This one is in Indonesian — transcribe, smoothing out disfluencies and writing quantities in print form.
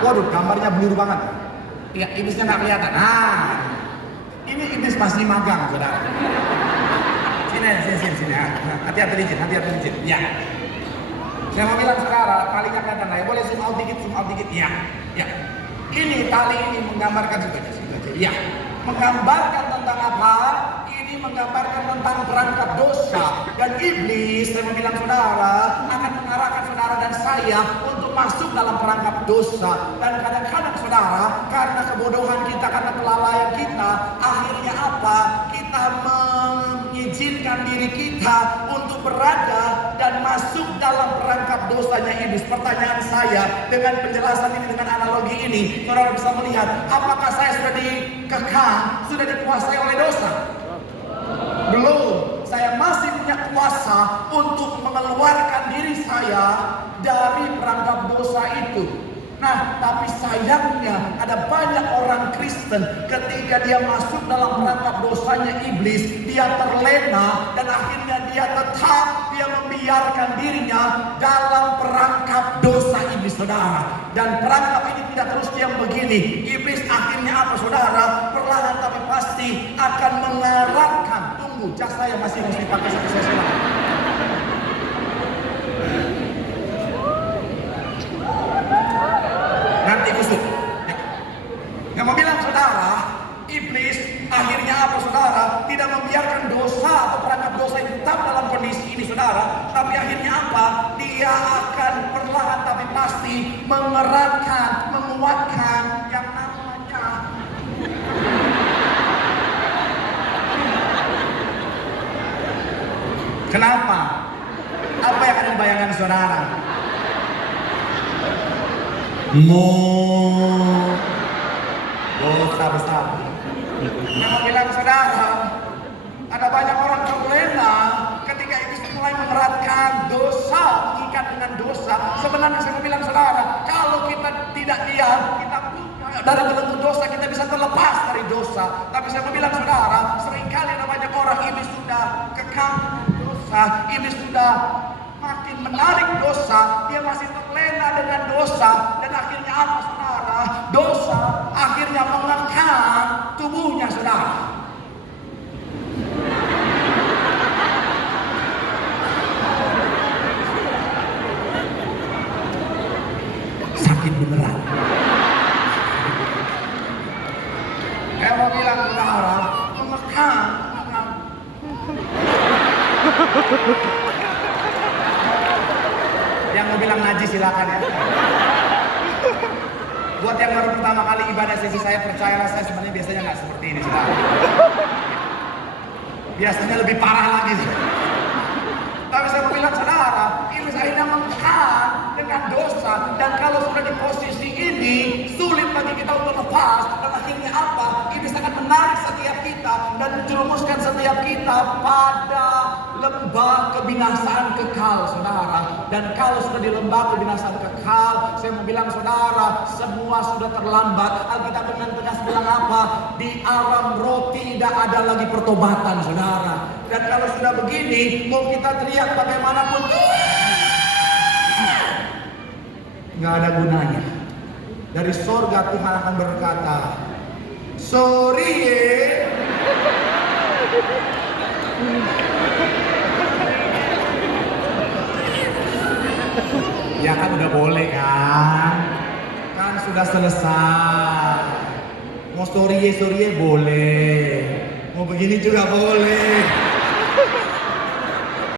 Waduh, gambarnya blur banget. Ya, iblisnya nggak kelihatan. Nah, ini iblis masih magang, saudara. Sini. Hati-hati licin. Ya. Saya mau bilang saudara, talinya kelihatan nggak ya? Boleh zoom out dikit. Ya. Ini tali ini menggambarkan ya. Menggambarkan tentang apa? Ini menggambarkan tentang perangkap dosa. Dan iblis, saya mau bilang saudara, akan mengarahkan saudara dan saya untuk masuk dalam perangkap dosa. Dan kadang-kadang saudara, karena kebodohan kita, karena kelalaian kita, akhirnya apa? Kita mengizinkan diri kita untuk berada dan masuk dalam perangkap dosanya iblis. Pertanyaan saya, dengan penjelasan ini, dengan analogi ini, saudara bisa melihat, apakah saya sudah dikekang, sudah dikuasai oleh dosa? Belum. Saya masih punya kuasa untuk mengeluarkan diri saya dari perangkap dosa itu. Nah, tapi sayangnya ada banyak orang Kristen ketika dia masuk dalam perangkap dosanya iblis, dia terlena dan akhirnya dia membiarkan dirinya dalam perangkap dosa iblis, saudara. Dan perangkap ini tidak terus diam begini. Iblis akhirnya apa, saudara? Perlahan tapi pasti akan mengarahkan. Tunggu, jas saya masih mesti pakai sampai saya silakan. Nanti kusut. Ya. Yang mau bilang saudara, iblis akhirnya apa, saudara? Tidak membiarkan dosa atau perangkap dosa itu tetap dalam kondisi ini, saudara. Tapi akhirnya apa? Dia akan perlahan tapi pasti mengeratkan, menguatkan yang namanya kenapa? Apa yang ada di bayangan saudara? Dosa besar. Yang mau bilang saudara, ada banyak orang terlena ketika iblis mulai mengeratkan dosa, mengikat dengan dosa. Sebenarnya saya mau bilang saudara, kalau kita tidak diam, kita dari belenggu dosa, kita bisa terlepas dari dosa. Tapi saya mau bilang saudara, seringkali ada banyak orang iblis sudah kekang dosa, iblis sudah makin menarik dosa, dia masih terlena dengan dosa, dan akhirnya apa, saudara? Dosa akhirnya mengekang tubuhnya, saudara. Sakit beneran. Saya mau bilang saudara, mengekang. Yang mau bilang najis silakan ya. Buat yang baru pertama kali ibadah sesi saya, percayalah saya sebenarnya biasanya nggak seperti ini, saudara. Biasanya lebih parah lagi. Tapi saya mau bilang saudara, iblis akhirnya mengekang dengan dosa, dan kalau sudah di posisi ini sulit bagi kita untuk lepas, dan akhirnya apa? Iblis akan menarik setiap kita dan menjerumuskan setiap kita pada lembah kebinasaan kekal, saudara. Dan kalau sudah di lembah kebinasaan kekal, saya mau bilang saudara, semua sudah terlambat. Alkitab dengan tegas bilang apa? Di Aram roti tidak ada lagi pertobatan, saudara. Dan kalau sudah begini, mau kita teriak bagaimanapun, nggak ada gunanya. Dari sorga Tuhan akan berkata, sorry ye. Ya kan udah boleh kan? Kan sudah selesai. Mau sorry ye boleh. Mau begini juga boleh.